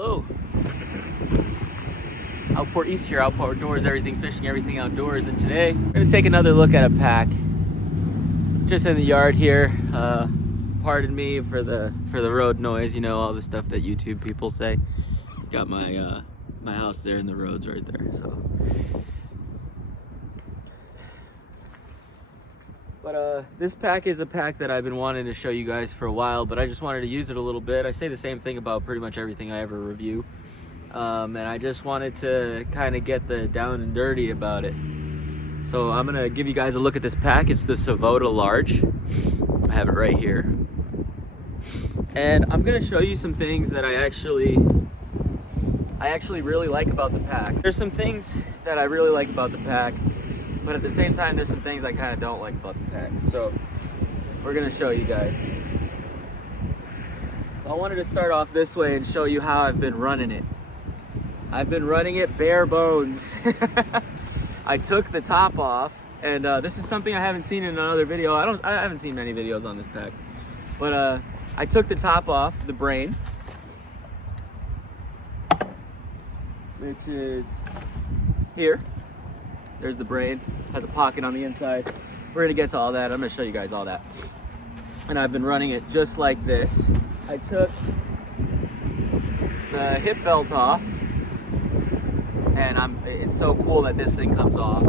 Hello. Outport East here, Outport Doors, everything fishing, everything outdoors. And today, we're gonna take another look at a pack. Just in the yard here. Pardon me for the road noise, you know, all the stuff that YouTube people say. Got my my house there and the road's right there, so. But this pack is a pack that I've been wanting to show you guys for a while, but I just wanted to use it a little bit. I say the same thing about pretty much everything I ever review. And I just wanted to kind of get the down and dirty about it. So I'm gonna give you guys a look at this pack. It's the Savotta Large. I have it right here. And I'm gonna show you some things that I actually really like about the pack. There's some things that I really like about the pack, but at the same time, there's some things I kind of don't like about the pack. So we're gonna show you guys. I wanted to start off this way and show you how I've been running it. I've been running it bare bones. I took the top off, and this is something I haven't seen in another video. I haven't seen many videos on this pack, but I took the top off the brain, which is here. There's the brain, has a pocket on the inside. We're gonna get to all that. I'm gonna show you guys all that. And I've been running it just like this. I took the hip belt off, and it's so cool that this thing comes off.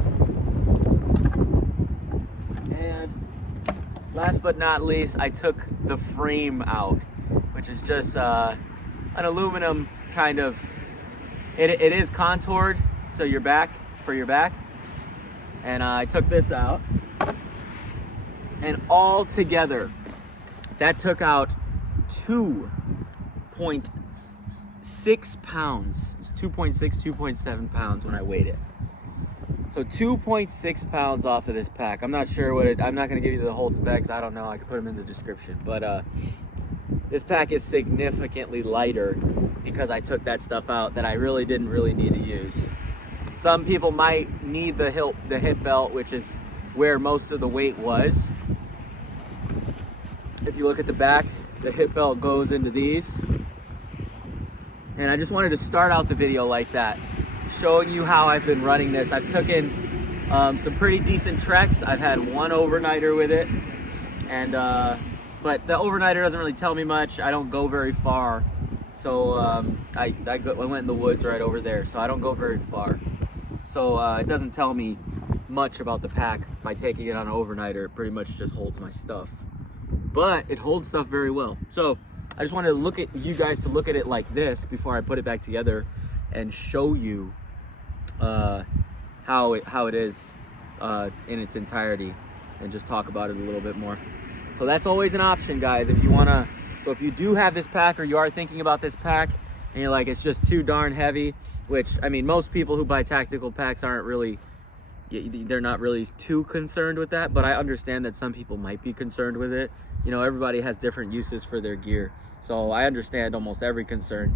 And last but not least, I took the frame out, which is just an aluminum kind of, it is contoured, so for your back. And I took this out, and all together, that took out 2.6 pounds. It was 2.6, 2.7 pounds when I weighed it. So 2.6 pounds off of this pack. I'm not sure I'm not gonna give you the whole specs. I don't know, I can put them in the description. But this pack is significantly lighter because I took that stuff out that I really didn't need to use. Some people might need the hip belt, which is where most of the weight was. If you look at the back, the hip belt goes into these. And I just wanted to start out the video like that, showing you how I've been running this. I've taken some pretty decent treks. I've had one overnighter with it, and but the overnighter doesn't really tell me much. I don't go very far, so I went in the woods right over there, so I don't go very far. So it doesn't tell me much about the pack by taking it on an overnighter. It pretty much just holds my stuff, but it holds stuff very well. So I just wanted to look at you guys to look at it like this before I put it back together and show you how it is in its entirety, and just talk about it a little bit more. So that's always an option, guys, if you wanna. So if you do have this pack, or you are thinking about this pack, and you're like, it's just too darn heavy, which, I mean, most people who buy tactical packs aren't really, they're not really too concerned with that, but I understand that some people might be concerned with it. You know, everybody has different uses for their gear, so I understand almost every concern.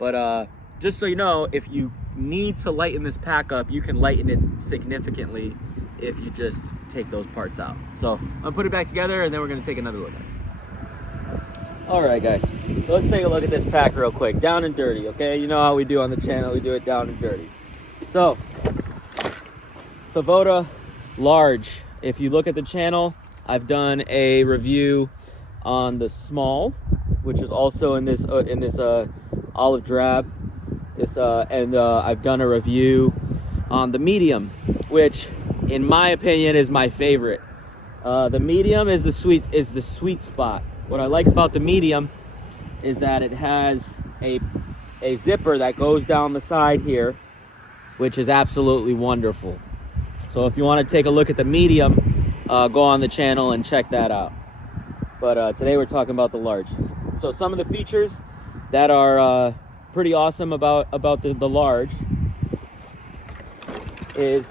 But just so you know, if you need to lighten this pack up, you can lighten it significantly if you just take those parts out. So I'm gonna put it back together, and then we're gonna take another look at it. All right, guys, so let's take a look at this pack real quick. Down and dirty, okay? You know how we do on the channel, we do it down and dirty. So, Savotta Large. If you look at the channel, I've done a review on the small, which is also in this olive drab. I've done a review on the medium, which, in my opinion, is my favorite. The medium is the sweet spot. What I like about the medium is that it has a zipper that goes down the side here, which is absolutely wonderful. So if you want to take a look at the medium, go on the channel and check that out. But today we're talking about the large. So some of the features that are pretty awesome about the large is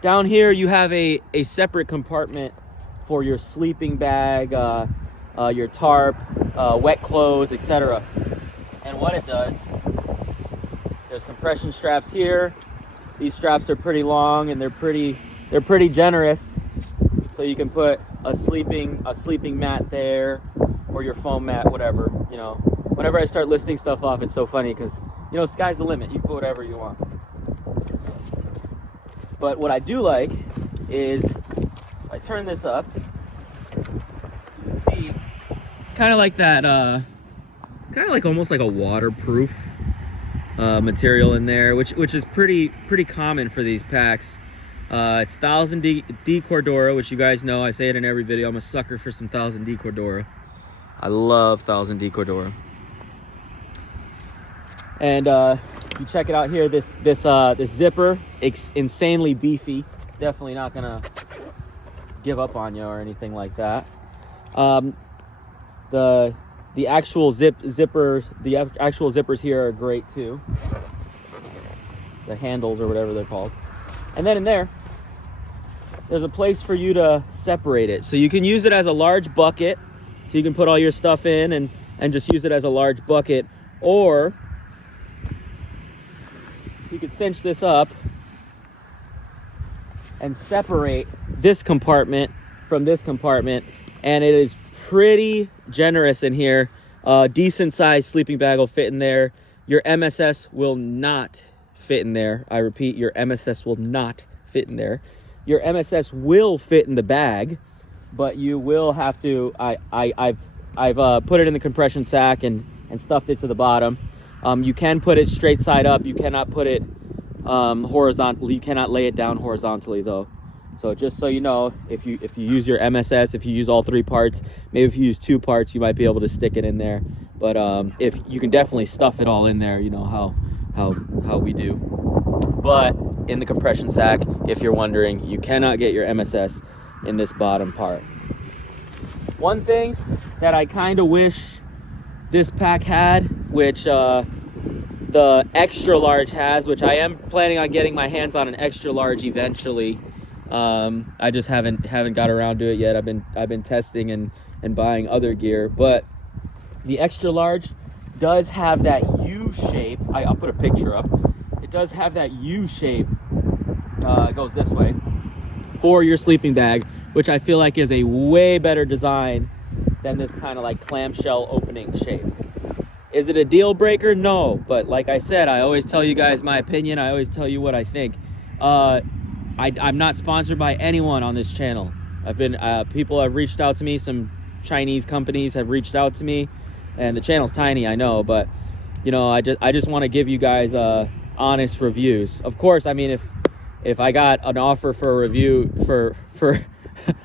down here you have a separate compartment for your sleeping bag, your tarp, wet clothes, etc. And what it does, there's compression straps here. These straps are pretty long, and they're pretty generous. So you can put a sleeping mat there, or your foam mat, whatever, you know. whenever I start listing stuff off, it's so funny because, you know, sky's the limit. You can put whatever you want. But what I do like is, if I turn this up, you can see it's kind of like that, it's kind of like almost like a waterproof material in there, which is pretty common for these packs. It's 1000D Cordura, which you guys know, I say it in every video. I'm a sucker for some 1000D Cordura. I love 1000D Cordura. And you check it out here. This zipper, it's insanely beefy. It's definitely not gonna give up on you or anything like that. The actual zippers here are great too. The handles or whatever they're called. And then in there's a place for you to separate it. So you can use it as a large bucket. So you can put all your stuff in and just use it as a large bucket. Or you could cinch this up and separate this compartment from this compartment. And it is pretty generous in here. Decent sized sleeping bag will fit in there. Your MSS will not fit in there. I repeat, your MSS will not fit in there. Your MSS will fit in the bag, but you will have to. I've put it in the compression sack and stuffed it to the bottom. You can put it straight side up. You cannot put it horizontally. You cannot lay it down horizontally though. So just so you know, if you use your MSS, if you use all 3 parts, maybe if you use 2 parts, you might be able to stick it in there. But if you can definitely stuff it all in there, you know how we do. But in the compression sack, if you're wondering, you cannot get your MSS in this bottom part. One thing that I kind of wish this pack had, which the extra large has, which I am planning on getting my hands on an extra large eventually. I just haven't got around to it yet. I've been testing and buying other gear, but the extra large does have that U shape. I'll put a picture up. It does have that U shape. It goes this way for your sleeping bag, which I feel like is a way better design than this kind of like clamshell opening shape. Is it a deal breaker? No, but like I said, I always tell you guys my opinion. I always tell you what I think. I'm not sponsored by anyone on this channel. People have reached out to me. Some Chinese companies have reached out to me, and the channel's tiny, I know, but you know, I just want to give you guys honest reviews. Of course, I mean, if I got an offer for a review for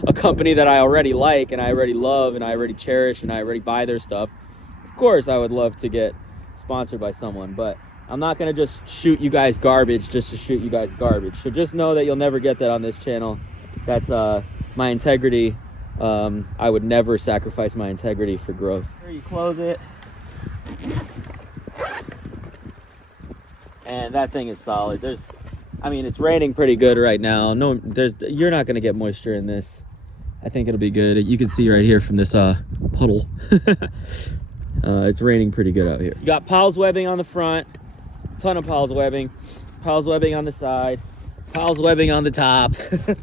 a company that I already like and I already love and I already cherish and I already buy their stuff, of course I would love to get sponsored by someone, but I'm not going to just shoot you guys garbage just to shoot you guys garbage. So just know that you'll never get that on this channel. That's my integrity. I would never sacrifice my integrity for growth. Here you close it. And that thing is solid. I mean, it's raining pretty good right now. No, you're not going to get moisture in this. I think it'll be good. You can see right here from this puddle. It's raining pretty good out here. You got Powell's webbing on the front. Ton of Powell's webbing. Powell's webbing on the side. Powell's webbing on the top.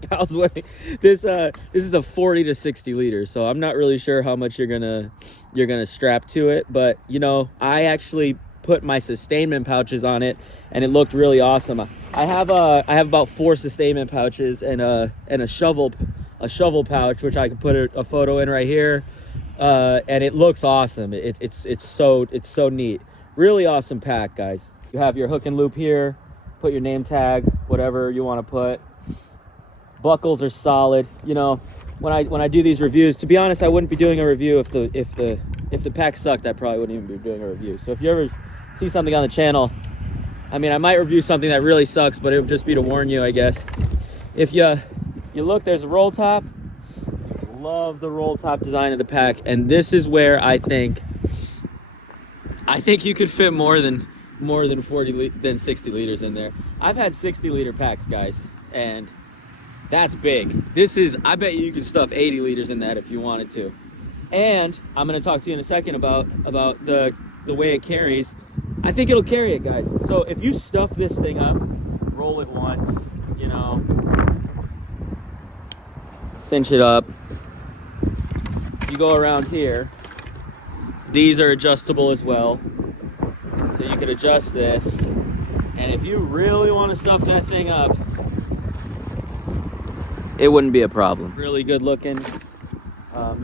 Powell's webbing. This is a 40 to 60 liters, so I'm not really sure how much you're gonna strap to it. But you know, I actually put my sustainment pouches on it, and it looked really awesome. I have about 4 sustainment pouches and a shovel pouch, which I can put a photo in right here, and it looks awesome. It's so neat. Really awesome pack, guys. You have your hook and loop here. Put your name tag, whatever you want to put. Buckles are solid. You know, when I do these reviews, to be honest, I wouldn't be doing a review if the pack sucked. I probably wouldn't even be doing a review. So if you ever see something on the channel, I mean, I might review something that really sucks, but it would just be to warn you, I guess. If you look, there's a roll top. Love the roll top design of the pack, and this is where I think you could fit more than 60 liters in there. I've had 60 liter packs, guys, and that's big. I bet you could stuff 80 liters in that if you wanted to. And I'm going to talk to you in a second about the way it carries. I think it'll carry it, guys. So if you stuff this thing up, roll it once, you know, cinch it up, you go around here, These are adjustable as well. So you could adjust this. And if you really want to stuff that thing up, it wouldn't be a problem. Really good looking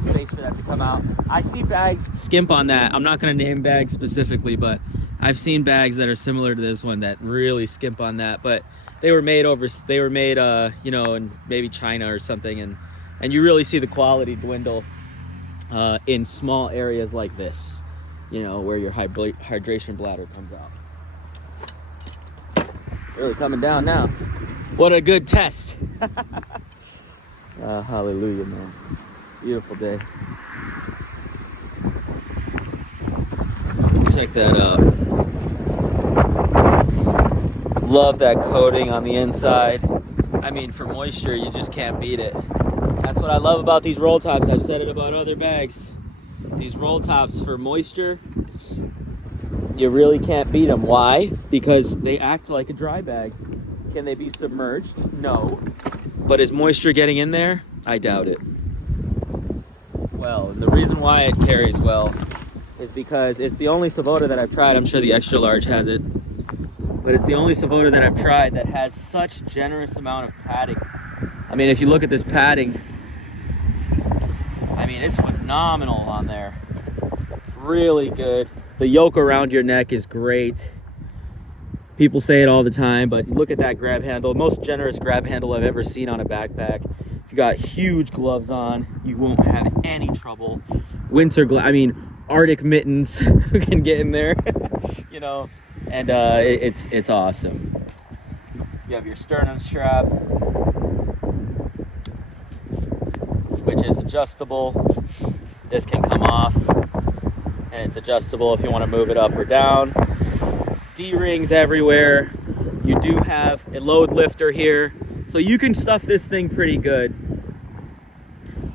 space for that to come out. I see bags skimp on that. I'm not going to name bags specifically, but I've seen bags that are similar to this one that really skimp on that. But they were made you know, in maybe China or something, and you really see the quality dwindle in small areas like this, you know, where your hydration bladder comes out. Really coming down now. What a good test. Hallelujah, man. Beautiful day. Check that out. Love that coating on the inside. I mean, for moisture, you just can't beat it. That's what I love about these roll tops. I've said it about other bags. These roll tops for moisture, you really can't beat them. Why? Because they act like a dry bag. Can they be submerged? No. But is moisture getting in there? I doubt it. Well, and the reason why it carries well is because it's the only Savotta that I've tried. I'm sure the extra large has it. But it's the only Savotta that I've tried that has such generous amount of padding. I mean, if you look at this padding, I mean, it's phenomenal on there. Really good. The yoke around your neck is great. People say it all the time, but look at that grab handle. Most generous grab handle I've ever seen on a backpack. If you got huge gloves on, you won't have any trouble. I mean, Arctic mittens can get in there, you know, and it's awesome. You have your sternum strap, which is adjustable. This can come off, and it's adjustable if you want to move it up or down. D-rings everywhere. You do have a load lifter here, so you can stuff this thing pretty good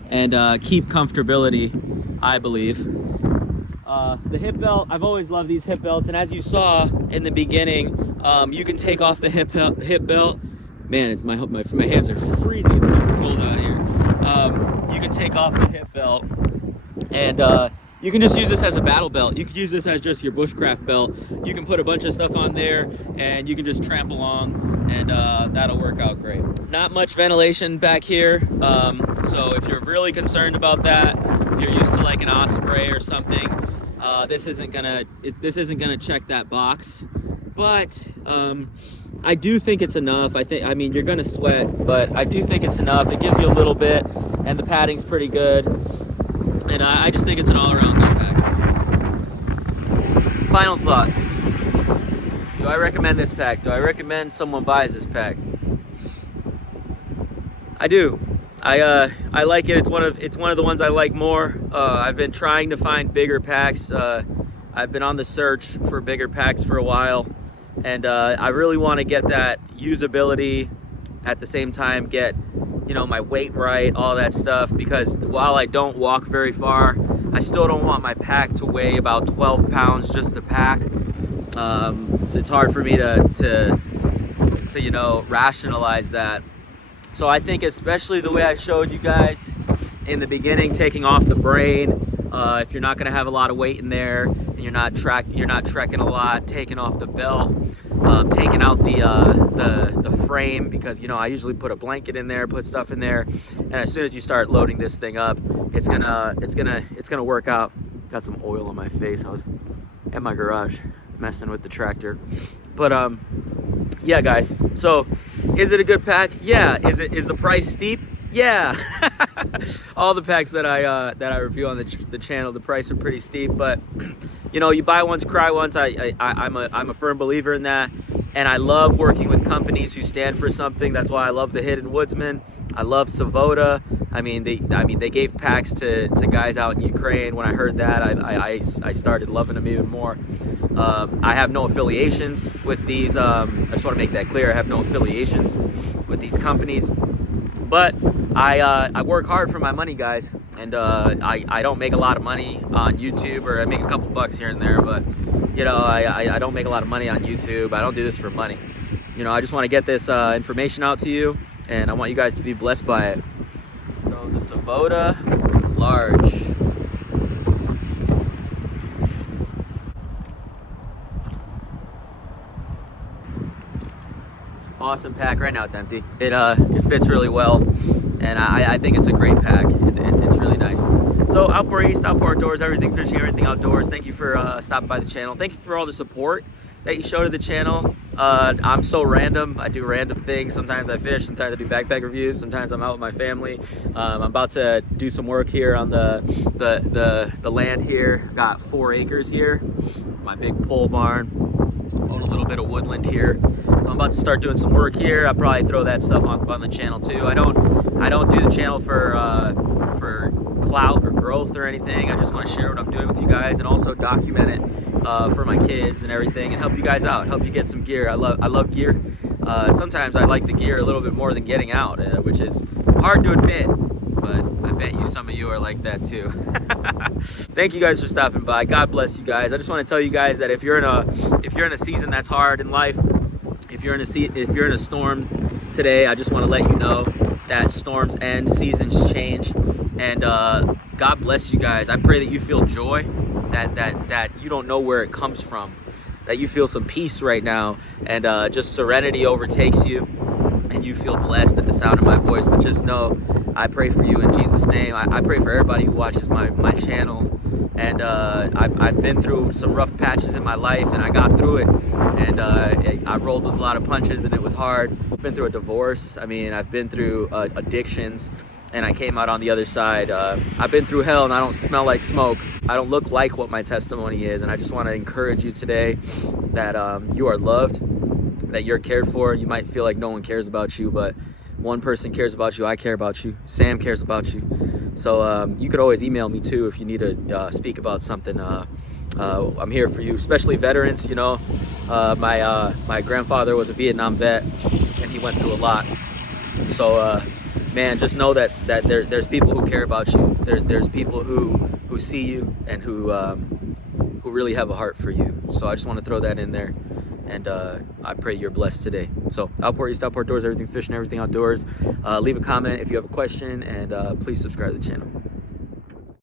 and keep comfortability, I believe. The hip belt, I've always loved these hip belts, and as you saw in the beginning, you can take off the hip belt. Man, my hands are freezing. It's super cold out here. You can take off the hip belt, and you can just use this as a battle belt. You could use this as just your Bushcraft belt. You can put a bunch of stuff on there, and you can just tramp along, and that'll work out great. Not much ventilation back here, so if you're really concerned about that, if you're used to like an Osprey or something, this isn't gonna check that box. But I do think it's enough. I mean, you're gonna sweat, but I do think it's enough. It gives you a little bit, and the padding's pretty good. And I just think it's an all-around good pack. Final thoughts. Do I recommend this pack? Do I recommend someone buys this pack? I do. I like it. It's one of the ones I like more. I've been trying to find bigger packs. I've been on the search for bigger packs for a while, and I really want to get that usability, at the same time get, you know, my weight right, all that stuff, because while I don't walk very far, I still don't want my pack to weigh about 12 pounds, just the pack. So it's hard for me to you know, rationalize that. So I think, especially the way I showed you guys in the beginning, taking off the brain, if you're not going to have a lot of weight in there, and you're not trekking a lot, taking off the belt, taking out the frame, because, you know, I usually put a blanket in there, put stuff in there, and as soon as you start loading this thing up, it's gonna work out. Got some oil on my face. I was in my garage messing with the tractor, but yeah, guys. So, is it a good pack? Yeah. Is the price steep? Yeah. All the packs that I review on the channel, the price are pretty steep, but you know, you buy once, cry once. I'm a firm believer in that, and I love working with companies who stand for something. That's why I love the Hidden Woodsman. I love Savotta. I mean, they gave packs to guys out in Ukraine. When I heard that, I started loving them even more. I have no affiliations with these. I just want to make that clear. I have no affiliations with these companies, but I work hard for my money, guys, and I don't make a lot of money on YouTube, or I make a couple bucks here and there, but you know, I don't make a lot of money on YouTube. I don't do this for money. You know, I just want to get this information out to you, and I want you guys to be blessed by it. So the Savotta Large. Awesome pack. Right now it's empty. It fits really well, and I think it's a great pack. It's really nice. So Outpour East, Outpour Outdoors, everything fishing, everything outdoors. Thank you for stopping by the channel. Thank you for all the support that you show to the channel. I'm so random. I do random things. Sometimes I fish, sometimes I do backpack reviews, sometimes I'm out with my family. I'm about to do some work here on the land here. Got 4 acres here. My big pole barn. Own a little bit of woodland here. So I'm about to start doing some work here. I'll probably throw that stuff on the channel too. I don't do the channel for clout or growth or anything. I just want to share what I'm doing with you guys and also document it for my kids and everything, and help you guys out, help you get some gear. I love gear. Sometimes I like the gear a little bit more than getting out, which is hard to admit, but I bet some of you are like that too. Thank you guys for stopping by. God bless you guys. I just want to tell you guys that if you're in a season that's hard in life, if you're in a storm today, I just want to let you know that storms end, seasons change, and God bless you guys. I pray that you feel joy, that you don't know where it comes from, that you feel some peace right now, and just serenity overtakes you, and you feel blessed at the sound of my voice. But just know, I pray for you in Jesus' name. I pray for everybody who watches my channel. And I've been through some rough patches in my life, and I got through it. And I rolled with a lot of punches, and it was hard. I've been through a divorce. I mean, I've been through addictions, and I came out on the other side. I've been through hell, and I don't smell like smoke. I don't look like what my testimony is. And I just want to encourage you today that you are loved, that you're cared for. You might feel like no one cares about you, but one person cares about you. I care about you. Sam cares about you. So you could always email me too if you need to speak about something. I'm here for you, especially veterans. You know, my grandfather was a Vietnam vet, and he went through a lot. So man, just know that there's people who care about you. There's people who see you and who really have a heart for you. So I just want to throw that in there. And I pray you're blessed today. So Outpour East, Outpour Outdoors, everything fishing, everything outdoors. Leave a comment if you have a question, and please subscribe to the channel.